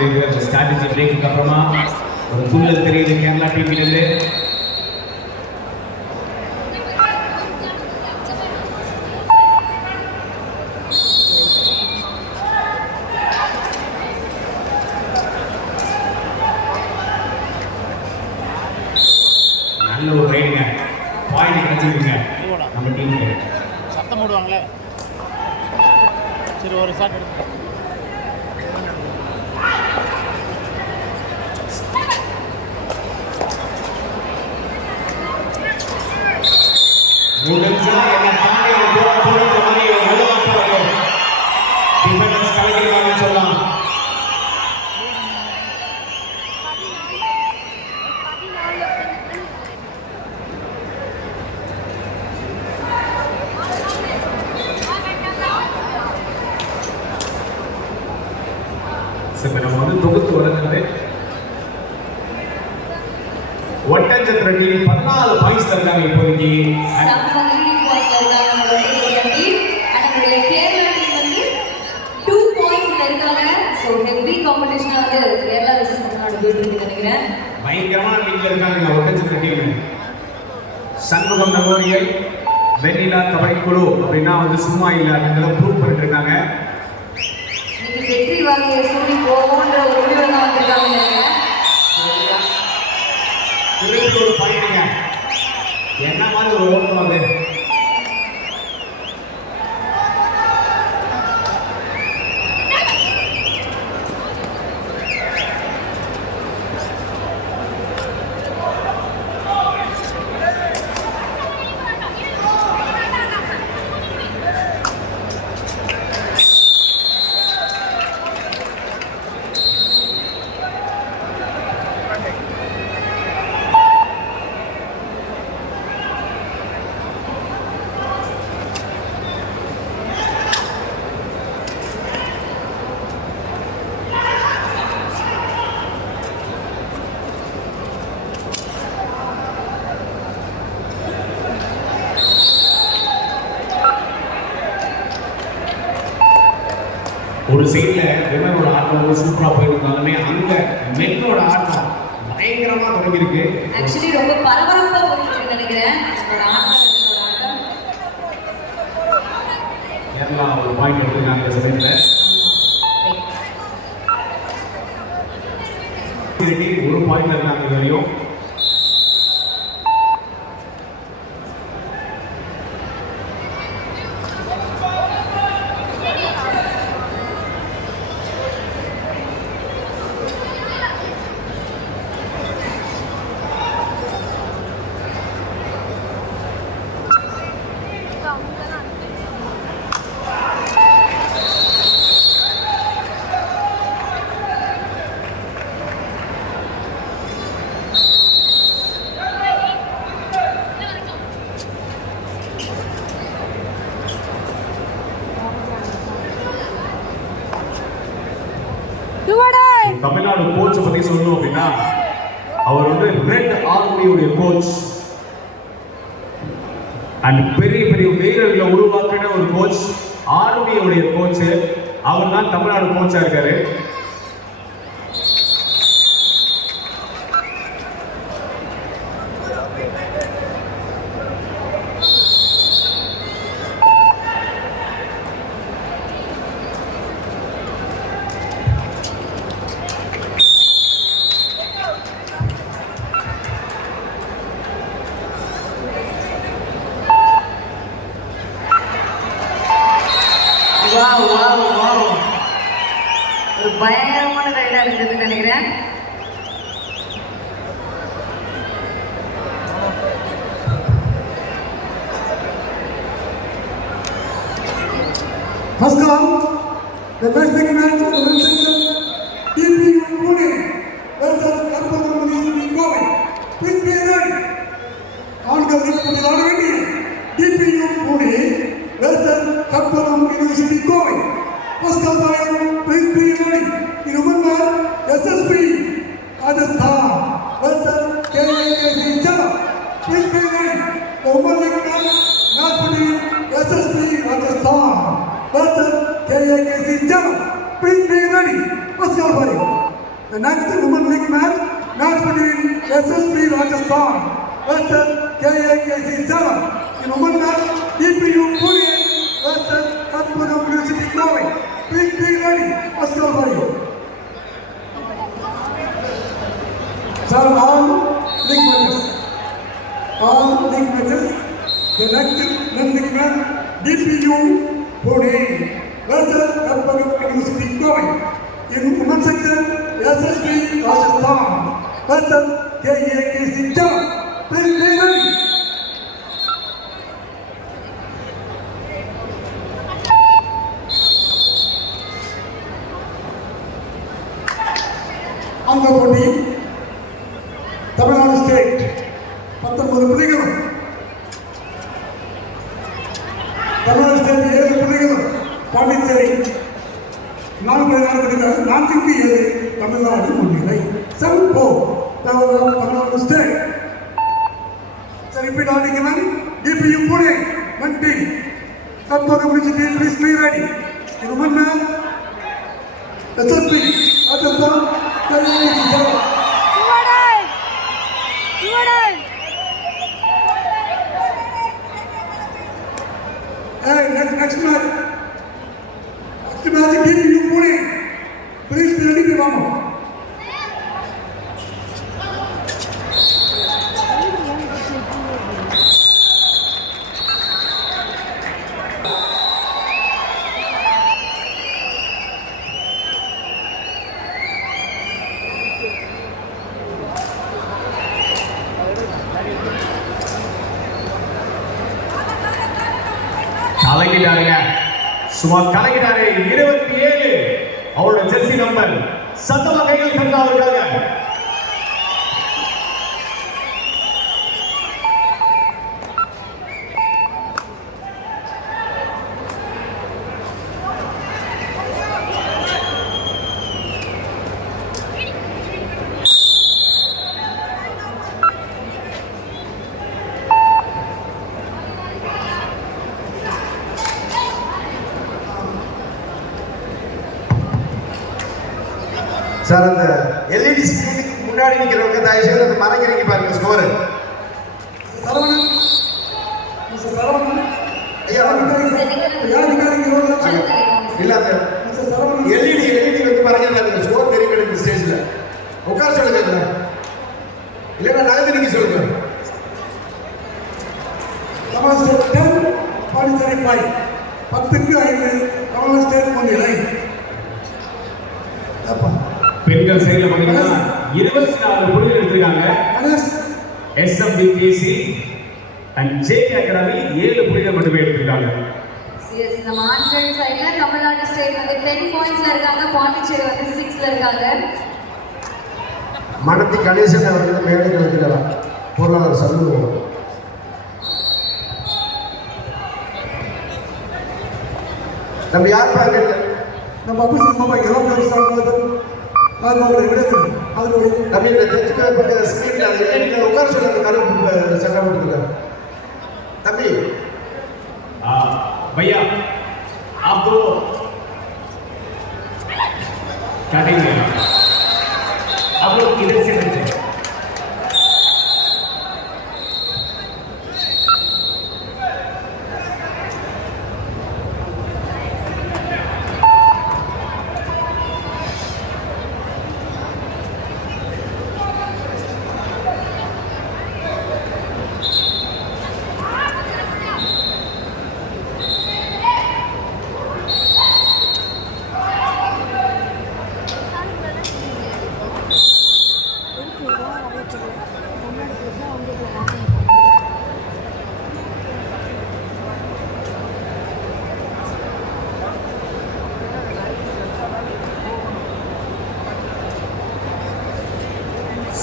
தெரியுது. அந்த ஸ்ட்ராட்டஜி பிரேக்குக்கு அப்புறமா ஒரு துள்ளல் தெரியுது கேரளா டீமிலிருந்து. நல்ல ஒரு ரைடுங்க, பாயிண்ட் கிடைச்சிருக்குங்க நம்ம டீமுக்கு. சத்தம் போடுவாங்களே. சரி ஒரு ஷாட் எடுங்க. முடிஞ்சா என்ன தாண்டி ஒரு கோல் போடுற மாதிரி ஒரு நல்ல வார்த்தை டிஃபெண்டர்ஸ் கலக்கிருக்காங்கன்னு சொல்லலாம். சரி, நம்ம வந்து தொகுத்து வழங்குறது ஒட்டஞ்சத்திர டீம் 14 பாயிண்ட்ஸ் இருக்காங்க இப்போதைக்கு. பயங்கரமான டீம்ல இருக்காங்க ஒட்டஞ்சத்திர டீம். சண்முகம் மெமோரியல் வெண்ணிலா கபடிக்குழு அப்படின்னா வந்து சும்மா இல்லை அப்படின்றத ப்ரூவ் பண்ணிட்டு இருக்காங்க. வெற்றி வாங்கிய சூடி போவோன்ற ஒரு முடிவு தான் வந்திருக்காங்க. ஒரு பாயிண்ட்டுங்க, என்ன மாதிரி ஒரு ஓட்டம் அது. ஒரு சைட்ல விமனோட ஆட்டம் வந்து சூப்பரா போயிருந்தாலுமே அங்க மென்னோட ஆட்டம் பயங்கரமா தொடங்கியிருக்கு. ஆக்சுவலி ரொம்ப பரபரப்பா போயிட்டு நினைக்கிறேன். எல்லாம் ஒரு பாயிண்ட் எடுத்துருக்காங்க இந்த சமயத்துல. ஒரு பாயிண்ட்ல இருக்காங்க இது வரையும். தமிழ்நாடு கோச் பத்தி சொல்லணும் அப்படின்னா அவர் வந்து ரெட் ஆர்மியுடைய கோச் அண்ட் பெரிய பெரிய வீரர்களை உருவாக்கின ஒரு கோச், ஆர்மியுடைய கோச். அவர் தான் தமிழ்நாடு கோச்சா இருக்காரு. ஒரு பயங்கரமான ரைடா இருக்குதுன்னு நினைக்கிறேன். First of all, the best thing match of the women's section, TPU Pune versus Karpagam Municipal Govi. Please be ready. On the list of the order, TPU Pune versus Karpagam Municipal Govi. First of all, please be ready. In women, SSP Rajasthan versus KAKC Chava. Please be ready. The women match SSP Rajasthan versus KAKC Chava. Please be ready. Let's go for it. The next women league match between SSB Rajasthan versus KAKC 7. In women match, DPU Pune versus Katpura University Kobe. Please be ready. First call for you. Sir, all league matches. All league matches. The next men league match, DPU Pune versus Katpura University Kobe. In women's section, SSB Rajasthan versus KAKC 7. Please be ready. அந்த போட்டி Tamil Nadu state 19 புள்ளிகளும் Tamil Nadu state 7 புள்ளிகளும் பாண்டிச்சேரி 4 4க்கு 7 தமிழ்நாடு முன்னிலை 7-4 Tamil Nadu state. So repeat all again. DPU Pune 20 Katpura University, please be ready. In women match, SSB Rajasthan KAKC 7. Hey, next match. Next match, DPU Pune. Please be ready, Mama. கலக்கிட்டாருங்க, சும்மா கலக்கிட்டாரு. 27 அவரோட Jersey number சத்தமா கையில் தந்தாருக்காங்க. Sir, அந்த LED ஸ்கிரீனுக்கு முன்னாடி நிற்கிறவங்க தயவு செய்து அந்த மறைக்கிறீங்க பாருங்க ஸ்கோரு. சரவணன், மிஸ்டர் சரவணன், ஐயா யார் இல்ல அந்த மிஸ்டர் சரவணன் எல்இடி வந்து மறைக்கிறாங்க. ஸ்கோர் தெரியும் எனக்கு ஸ்டேஜ்ல உட்கார சொல்லுங்க, இல்லைன்னா நகர்ந்து நீங்க சொல்லுங்க. தமிழ்நாடு ஸ்டேட் 10 பாண்டிச்சேரி 5 10க்கு 5 தமிழ்நாடு ஸ்டேட் முன்னிலை. பெண்கள் சைடுல பாத்தீங்கன்னா 24 புள்ளிகள் எடுத்திருக்காங்க. Ganesh SMBKC and JK Academy 7 புள்ளிகள் மட்டுமே எடுத்திருக்காங்க. Yes, நம்ம ஆண்கள் சைடுல தமிழ்நாடு ஸ்டேட் வந்து 10 பாயிண்ட்ஸ்ல இருக்காங்க, பாண்டிச்சேரி வந்து 6ல இருக்காங்க. மணத்தி கணேசன் அவர்கள் மேடைக்கு வந்துக்கிறார். பொருளாளர் சண்முகம். நம்ம யார் பார்க்கல, நம்ம அபிஷேக் மாமா இளம் சார்ந்தது அவர்களை விடுதல் அவர்களுடைய நம்ம இந்த தெற்கு பக்க ஸ்கிரீன்ல அதை எல்இடி உட்கார சொல்லுங்க. கருப்பு சட்டம் போட்டுருக்காரு தம்பி. भैया आप दो काटेंगे, आप लोग इधर से बैठे.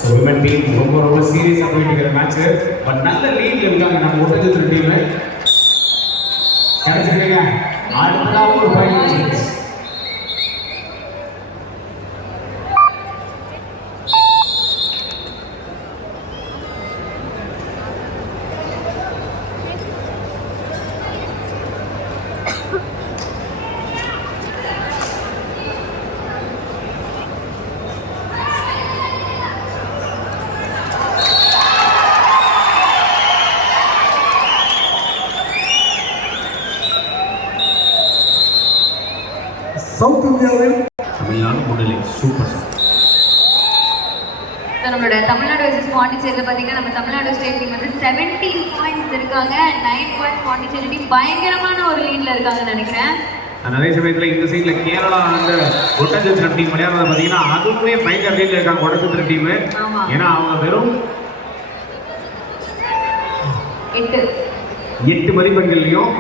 women team ரொம்ப சீரியஸா போயிட்டு இருக்கிற மேட்ச். பட் நல்ல லீட்ல இருக்காங்க நம்ம ஒட்டஞ்சத்திர டீம். கிடைச்சிருக்கீங்க அடுத்ததாக ஒரு பாயிண்ட். சவுத் இந்தியாவில் தமிழ்நாடு முன்னிலை. Super sir. ஸோ நம்மளோட தமிழ்நாடு வர்சஸ் பாண்டிச்சேரியில் பார்த்தீங்கன்னா நம்ம தமிழ்நாடு ஸ்டேட் டீம் வந்து 17 பாயிண்ட்ஸ் இருக்காங்க. 9 பாயிண்ட்ஸ் பாண்டிச்சேரி டீம் பயங்கரமான ஒரு லீட்ல இருக்காங்கன்னு நினைக்கிறேன். அதே சமயத்தில் இந்த சைடில் கேரளா அந்த ஒட்டஞ்சத்திர டீம் விளையாடுறத பார்த்தீங்கன்னா அதுவுமே பயங்கர லீட்ல இருக்காங்க ஒட்டஞ்சத்திர டீம். ஆமா. ஏன்னா அவங்க வெறும் 8 மதிப்பெண்கள்லையும்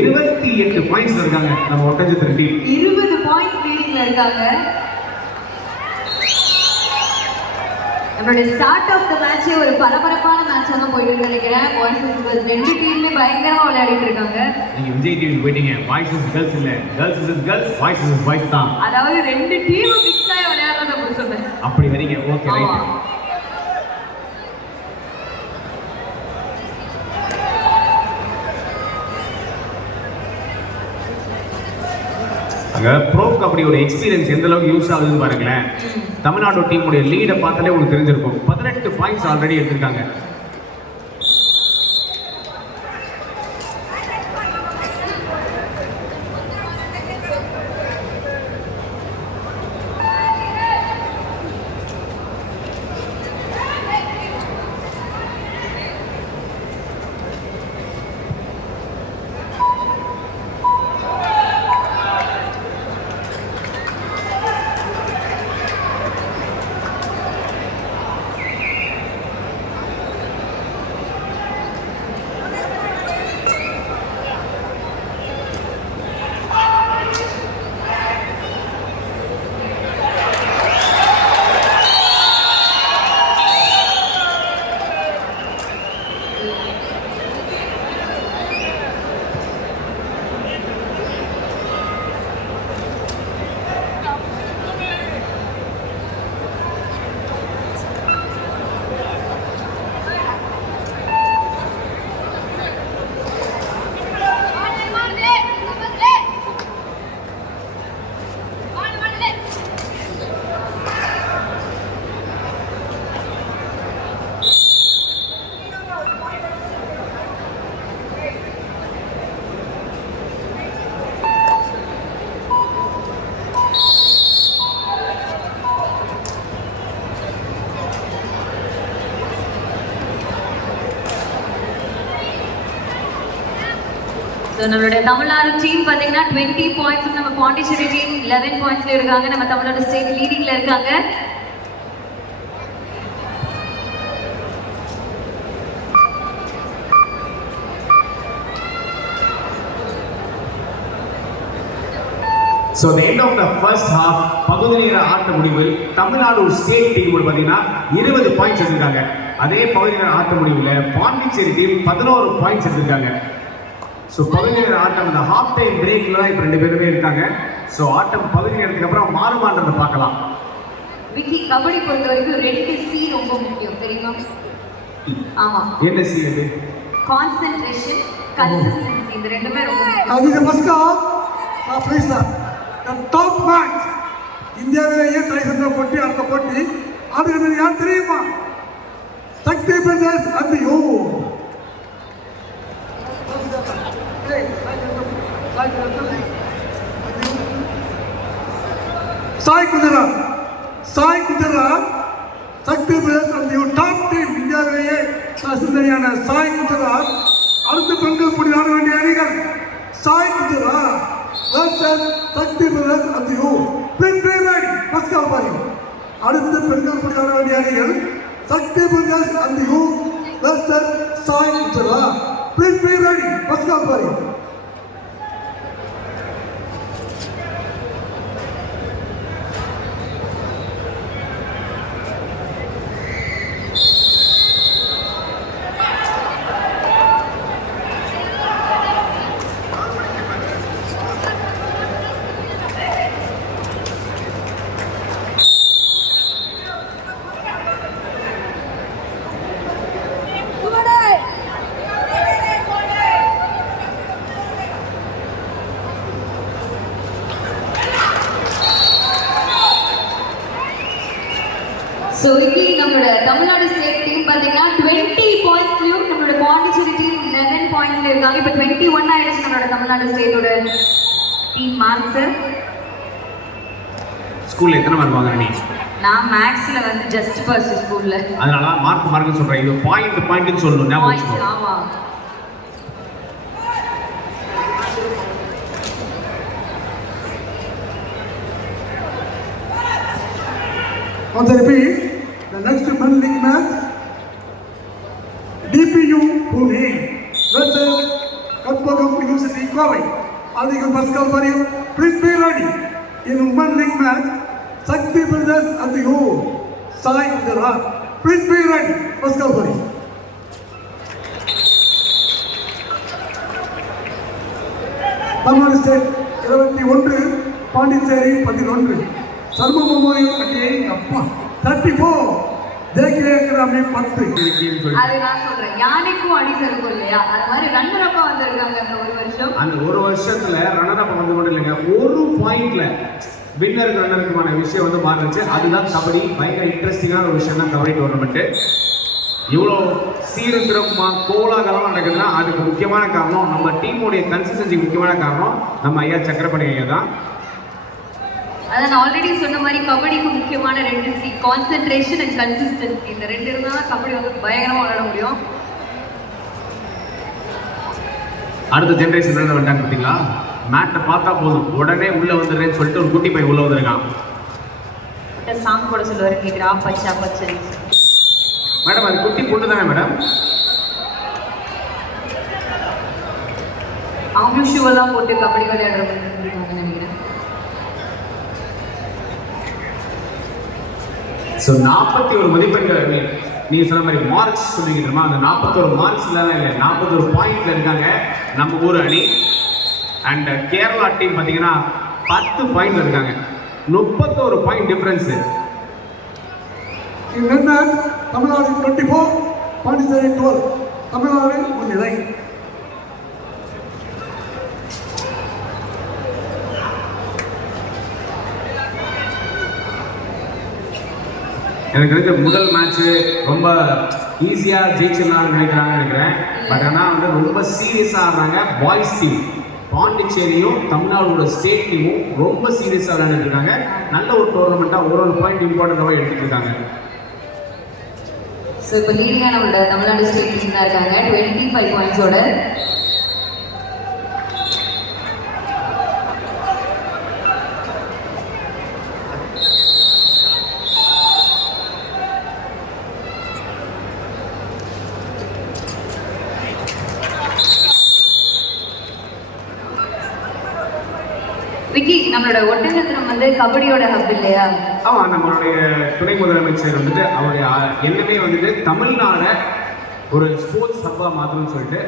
28 பாயிண்ட்ஸ் இருக்காங்க நம்ம ஒட்டஞ்சத்திர டீம். 20 பாயிண்ட்ஸ் லீடிங்ல இருக்காங்க. நம்மளுடைய ஸ்டார்ட் ஆஃப் த மேட்சே ஒரு பரபரப்பான மேட்சாக தான் போயிட்டு நினைக்கிறேன். பாய்ஸ் அண்ட் கேர்ள்ஸ் ரெண்டு டீமுமே பயங்கரமாக விளையாடிட்டு இருக்காங்க. நீங்க விஜய் டிவி போயிட்டீங்க. பாய்ஸ் இஸ் கேர்ள்ஸ் இல்ல, girls is girls, boys is boys தான். அதாவது ரெண்டு டீமும் மிக்ஸ் ஆகி விளையாடுறத அப்படி சொல்றேன். அப்படி வரீங்க. Okay right. அங்க ப்ரோ கபடியோட எக்ஸ்பீரியன்ஸ் எந்த அளவுக்கு யூஸ் ஆகுதுன்னு பாருங்களேன். தமிழ்நாடு டீமுடைய லீடை பார்த்தாலே உங்களுக்கு தெரிஞ்சிருக்கும். 18 பாயிண்ட்ஸ் ஆல்ரெடி எடுத்திருக்காங்க. ஸோ நம்மளுடைய தமிழ்நாடு டீம் பார்த்தீங்கன்னா 20 பாயிண்ட்ஸும் நம்ம பாண்டிச்சேரி டீம் 11 பாயிண்ட்ஸ்ல இருக்காங்க. நம்ம தமிழ்நாடு ஸ்டேட் லீடிங்ல இருக்காங்க. So the end of the first half பகுதி நேர ஆட்ட முடிவில் தமிழ்நாடு ஸ்டேட் டீம் பார்த்தீங்கன்னா 20 பாயிண்ட்ஸ் எடுத்திருக்காங்க. அதே பகுதி நேர ஆட்ட முடிவில் பாண்டிச்சேரி டீம் 11 பாயிண்ட்ஸ் எடுத்திருக்காங்க. ஸோ பகுதி நேர ஆட்டம் இந்த ஹாஃப் டைம் பிரேக்கில் தான் இப்போ 2 பேருமே இருக்காங்க. ஸோ ஆட்டம் பகுதி நேரத்துக்கு அப்புறம் மாறுமான்றதை பார்க்கலாம். விக்கி, கபடி பொறுத்த வரைக்கும் 2 சி ரொம்ப முக்கியம் தெரியுமா? ஆமா. என்ன சி அது? கான்சென்ட்ரேஷன், கன்சிஸ்டன்சி, இந்த ரெண்டுமே ரொம்ப முக்கியம். அது நமஸ்கார். ப்ளீஸ் சார், டாப் மேட்ச் இந்தியாவிலேயே தலை சிறந்த போட்டி அந்த போட்டி அது யார் தெரியுமா? Shakti Pradesh and U. Sai Gujarat Shakti Pradesh and U top team. இந்தியாவிலேயே சிந்தனையான சாய் குஜராத் அடுத்த பெண்கள் போட்டி ஆட வேண்டிய அணிகள் Sai Gujarat versus Shakti Pradesh and U. பின் பேரடி பஸ்கால் பாரி. அடுத்த பெண்கள் போட்டி ஆட வேண்டிய அணிகள் Shakti Pradesh and U versus Sai Gujarat. பின் பேரடி பஸ்கால் பாரி. ஸோ இன்னைக்கு நம்மளோட தமிழ்நாடு ஸ்டேட் டீம் பார்த்தீங்கன்னா 20 பாயிண்ட்ஸ்லையும் நம்மளோட பாண்டிச்சேரி டீம் 11 பாயிண்ட்ஸ்ல இருக்காங்க. இப்போ 21 ஆயிடுச்சு நம்மளோட தமிழ்நாடு ஸ்டேட்டோட டீம் மார்க்ஸ். ஸ்கூல்ல எத்தனை மார்க் வாங்குற நீ? நான் மேக்ஸ்ல வந்து ஜஸ்ட் பாஸ் ஸ்கூல்ல. அதனால மார்க்னு சொல்றேன். இது பாயிண்ட்னு சொல்லணும். ஞாபகம் வச்சுக்கோ. ஆமா. Once I repeat, the next men league match, DPU Pune versus Kalpagam University Kovai. All the Pascal Pario, please be ready. In women league match, Sakti Brothers at the home, Sai Udara. Please be ready, Pascal Pario. Tamil State 21, Pondicherry 11. Sarma Memorial again, 34. JK Academy 10. அது நான் சொல்றேன். யானைக்கும் அடி சறுக்கும் இல்லையா? அது மாதிரி runner அப்பா வந்திருக்காங்க அந்த ஒரு வருஷம். அந்த ஒரு வருஷத்துல ரன்னர் அப் வந்து மட்டும் இல்லைங்க, ஒரு பாயிண்ட்ல வின்னருக்கு ரன்னருக்குமான விஷயம் வந்து மாறிச்சு. அதுதான் கபடி. பயங்கர இன்ட்ரெஸ்டிங்கான ஒரு விஷயம் தான் கபடி டோர்னமெண்ட். இவ்வளோ சீரும் சிறப்புமா கோலாகலமாக நடக்குதுன்னா அதுக்கு முக்கியமான காரணம் நம்ம டீமுடைய கன்சிஸ்டன்சி. முக்கியமான காரணம் நம்ம ஐயா சக்கரபாணி ஐயா தான். அதான் நான் ஆல்ரெடி சொன்ன மாதிரி கபடிக்கு முக்கியமான 2 C, கான்சென்ட்ரேஷன் அண்ட் கன்சிஸ்டன்சி. இந்த 2 இருந்தால் தான் கபடி வந்து பயங்கரமாக விளையாட முடியும். அடுத்த ஜென்ரேஷன் வந்துட்டாங்க பார்த்தீங்களா? மேட்டை பார்த்தா போதும் உடனே உள்ளே வந்துடுறேன்னு சொல்லிட்டு ஒரு குட்டி பையன் உள்ளே வந்திருக்கான். சாங் போட சொல்லுவாரு கேட்குறா பச்சா பச்சை. மேடம் அது குட்டி பொண்ணு தானே மேடம்? அவங்களும் ஷூவெல்லாம் போட்டு கபடி விளையாடுற மாதிரி நினைக்கிறேன். ஸோ 41 மதிப்பெண்கள் நீங்கள் சொன்ன மாதிரி மார்க்ஸ் சொல்லிக்கிட்டோமா? அந்த 41 மார்க்ஸில் தான் இல்லை, 41 பாயிண்ட்ல இருக்காங்க நம்ம ஊர் அணி. அண்ட் கேரளா டீம் பார்த்தீங்கன்னா 10 பாயிண்ட்ல இருக்காங்க. 31 point difference. In men match, Tamil Nadu 24, Pondicherry 12. Tamil Nadu முன்னிலை. எனக்கு தெரிஞ்ச முதல் மேட்ச்சு ரொம்ப ஈஸியாக ஜெயிச்சிடலாம்னு நினைக்கிறேன். பட் ஆனால் வந்து ரொம்ப சீரியஸாக ஆடுறாங்க பாய்ஸ் டீம். பாண்டிச்சேரியும் தமிழ்நாடோட ஸ்டேட் டீமும் ரொம்ப சீரியஸாக விளையாண்டுட்டு இருக்காங்க. நல்ல ஒரு டோர்னமெண்ட்டாக ஒரு பாயிண்ட் இம்பார்ட்டண்ட்டாக எடுத்துட்டு இருக்காங்க. ஸோ இப்போ லீடிங்காக நம்மளோட தமிழ்நாடு ஸ்டேட் டீம் தான் இருக்காங்க 25 பாயிண்ட்ஸோட. விக்கி, நம்மளோட ஒட்டஞ்சத்திரம் வந்து கபடியோட ஹப் இல்லையா? ஆமாம், நம்மளுடைய துணை முதலமைச்சர் வந்துட்டு அவருடைய எண்ணமே வந்துட்டு தமிழ்நாடை ஒரு ஸ்போர்ட்ஸ் ஹப்பாக மாற்றணும்னு சொல்லிட்டு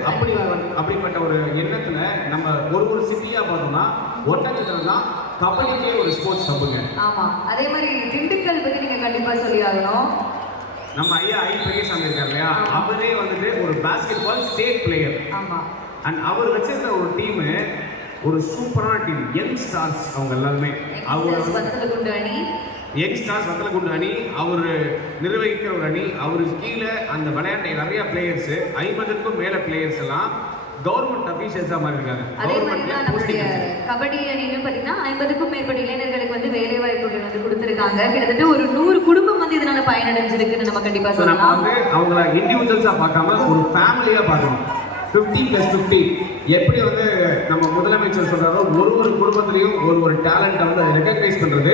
அப்படிப்பட்ட ஒரு எண்ணத்தில் நம்ம ஒரு சிட்டியாக பார்த்தோம்னா ஒட்டஞ்சத்திரம் தான் கபடிக்கே ஒரு ஸ்போர்ட்ஸ் ஹப்புங்க. ஆமாம், அதே மாதிரி திண்டுக்கல் பற்றி நீங்கள் கண்டிப்பாக சொல்லி ஆகணும். நம்ம ஐயா பெரியசாமி இருக்கார் இல்லையா, அவரே வந்துட்டு ஒரு பாஸ்கெட் பால் ஸ்டேட் பிளேயர். ஆமாம், அண்ட் அவர் வச்சிருந்த ஒரு டீமு ஒரு சூப்பரான டீம், யங் ஸ்டார்ஸ். அவங்க எல்லாருமே அவர் யங் ஸ்டார்ஸ் வத்தலகுண்டு அணி அவர் நிர்வகிக்கிற ஒரு அணி. அவருக்கு கீழே அந்த விளையாட்டை நிறைய பிளேயர்ஸ் 50க்கும் மேல பிளேயர்ஸ் எல்லாம் கவர்மெண்ட் அபிஷியல்ஸா மாதிரி இருக்காங்க. அதே மாதிரி தான் நம்மளுடைய கபடி அணின்னு பார்த்தீங்கன்னா 50க்கும் மேற்பட்ட இளைஞர்களுக்கு வந்து வேலை வாய்ப்புகள் வந்து கொடுத்துருக்காங்க. கிட்டத்தட்ட ஒரு 100 குடும்பம் வந்து இதனால பயனடைஞ்சிருக்குன்னு நம்ம கண்டிப்பாக சொல்லலாம். நம்ம வந்து அவங்கள இண்டிவிஜுவல்ஸா பார்க்காம ஒரு ஃபேமிலியா பார்க்கணும். 50+50 எப்படி வந்து நம்ம முதலமைச்சர் சொல்றாரோ ஒரு குடும்பத்திலையும் ஒரு டேலண்ட்டை வந்து அதை ரெகக்னைஸ் பண்றது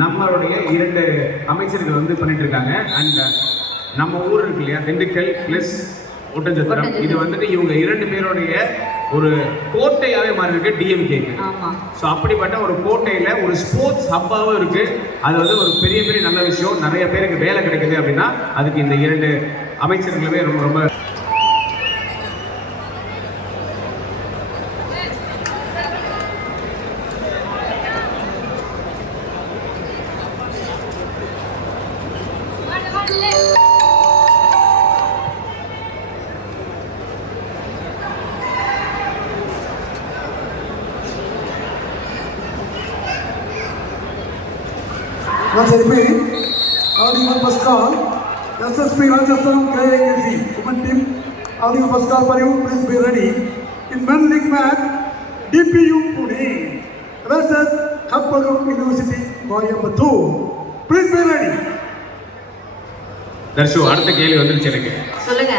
நம்மளுடைய 2 அமைச்சர்கள் வந்து பண்ணிட்டு இருக்காங்க. அண்ட் நம்ம ஊர் இருக்கு இல்லையா, திண்டுக்கல் பிளஸ் ஒட்டஞ்சத்திரம், இது வந்துட்டு இவங்க 2 பேருடைய ஒரு கோட்டையாவே மாறி இருக்கு டிஎம்கேக்கு. ஸோ அப்படிப்பட்ட ஒரு கோட்டையில ஒரு ஸ்போர்ட்ஸ் ஹப்பாவும் இருக்கு. அது வந்து ஒரு பெரிய நல்ல விஷயம். நிறைய பேருக்கு வேலை கிடைக்குது அப்படின்னா அதுக்கு இந்த 2 அமைச்சர்களுமே ரொம்ப Once I repeat, Audio Pascal, SSP Rajasthan KAKC, women team, Audio Pascal for you, please be ready. In men league match, DPU Pune versus Kalpagam University, Coimbatore. Please be ready. Dharshu, அடுத்த கேள்வி வந்துருச்சு எனக்கு. சொல்லுங்க.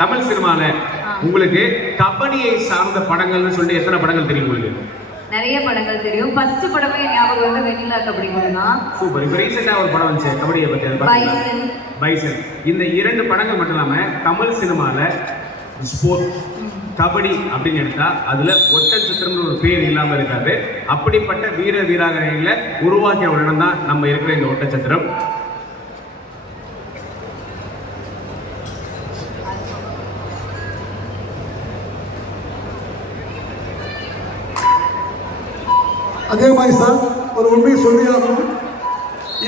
தமிழ் சினிமால உங்களுக்கு கபடியை சார்ந்த படங்கள்னு சொல்லிட்டு எத்தனை படங்கள் தெரியும் உங்களுக்கு? நிறைய படங்கள் தெரியும். ஃபர்ஸ்ட் படமே ஞாபகம் வந்து வெண்ணிலா கபடி குழு தான். சூப்பர். இப்போ ரீசெண்டா ஒரு படம் வந்துச்சு கபடியை பத்தி, அது பைசன். பைசன். இந்த 2 படங்கள் மட்டும் இல்லாம தமிழ் சினிமால ஸ்போர்ட் கபடி அப்படின்னு எடுத்தா அதுல ஒட்டச்சத்திரம்னு ஒரு பேர் இல்லாம இருக்காது. அப்படிப்பட்ட வீர வீராங்கனைகளை உருவாக்கிய ஒரு இடம் தான் நம்ம இருக்கிற இந்த ஒட்டச்சத்திரம். அதே மாதிரி சார் ஒரு உண்மையை சொல்லியாகணும்.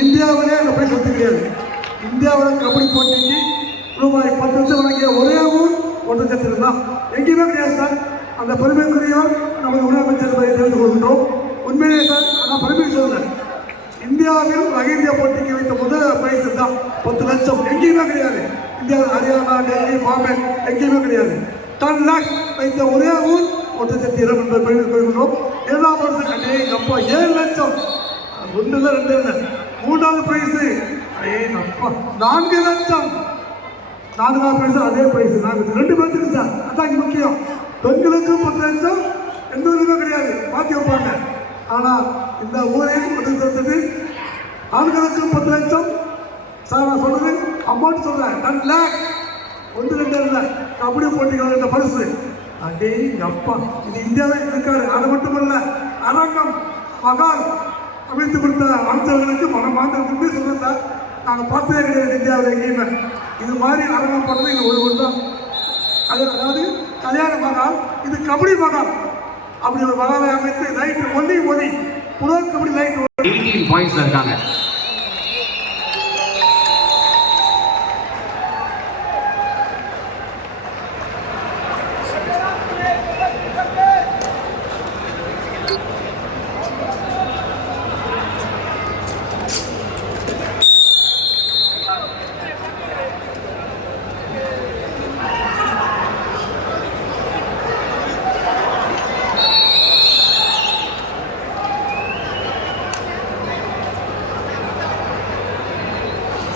இந்தியாவிலே அந்த பிரைஸ் வந்து கிடையாது. இந்தியாவில் கபடி போட்டிக்கு ரூபாய் 10 லட்சம் வழங்கிய ஒரே ஊர் ஒட்டச்சத்திரம் தான். எங்கேயுமே கிடையாது சார். அந்த பெருமைக்குரியவர் நமது உணவமைச்சர் தெரிந்து கொள்கின்றோம். உண்மையிலே சார் நான் பெருமை சொல்கிறேன். இந்தியாவில் அகில இந்தியா போட்டிக்கு வைத்த முதல் பிரைஸ் தான் 10 லட்சம். எங்கேயுமே கிடையாது. இந்தியாவில் ஹரியானா, டெல்லி, பாம்பே எங்கேயுமே கிடையாது. 10 லேக்ஸ் வைத்த ஒரே ஊர் ஒட்டச்சத்திரம் என்பதை பெருமை கொள்கின்றோம். 7ஆம் வருஷம் கண்டே அப்பா 7 லட்சம். 1 இல்லை 2 இல்லை. 3வது பிரைஸு அப்பா 4 லட்சம். 4வது பிரைஸ் அதே பிரைஸ். நாங்கள் 2 பேர்த்துக்கு சார். அதான் முக்கியம். பெண்களுக்கு 10 லட்சம் எந்த ஊருமே கிடையாது, மாற்றி வைப்பாங்க. ஆனால் இந்த ஊரையும் ஒட்டுத்தட்டு ஆண்களுக்கு 10 லட்சம் சார். நான் சொல்றது அமௌண்ட் சொல்கிறேன். 10 லேக். 1 2 இல்லை. கபடி போட்டிகள் இந்த பரிசு அடே அப்பா. இது இந்தியாவில் இருக்காரு. அது மட்டுமல்ல, அரங்கம் மகால் அமைத்து கொடுத்த அமைச்சர்களுக்கு மனமார்ந்த உண்மை சொல்றேன் சார். நாங்கள் பார்த்ததே கிடையாது இந்தியாவில் எங்கேயுமே. இது மாதிரி அரங்கம் போட்டது இது ஒரு தான். அதாவது கல்யாண மகால், இது கபடி மகால். அப்படி ஒரு மகாலை அமைத்து லைட் ஒலி புரோ கபடி லைட் 18 பாயிண்ட்ஸ் இருக்காங்க.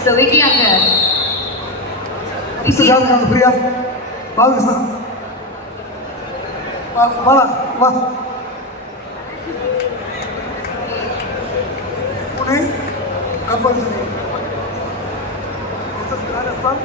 ஸோ விக்கி அங்க சார் நாங்கள் ஃப்ரீயா பாலகிருஷ்ணா பாலா வா. புனே கம்பல்சரி ராஜஸ்தான்